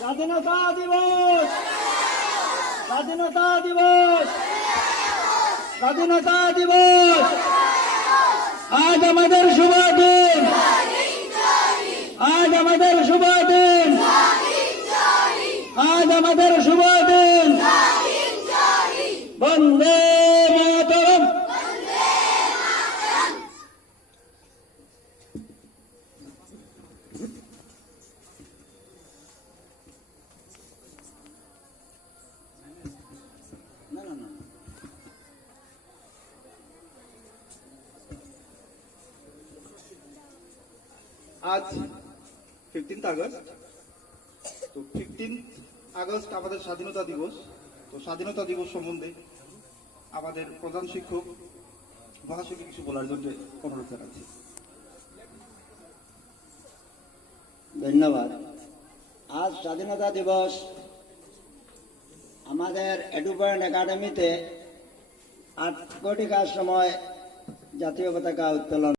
স্বাধীনতা দিবস, স্বাধীনতা দিবস, স্বাধীনতা দিবস। আজ আমাদের শুভ দিন, আজ আমাদের শুভ দিন, আজ আমাদের শুভ দিন। বন্দে মাতরম। আজ 15 আগস্ট। তো 15 আগস্ট আমাদের স্বাধীনতা দিবস। তো স্বাধীনতা দিবস সম্বন্ধে আমাদের প্রধান শিক্ষক মহাশয়কে কিছু বলার জন্য অনুরোধ জানাচ্ছি। ধন্যবাদ। আজ স্বাধীনতা দিবস আমাদের এডুপয়েন্ট একাডেমিতে 8 ঘটিকার সময় জাতীয় পতাকা উত্তোলন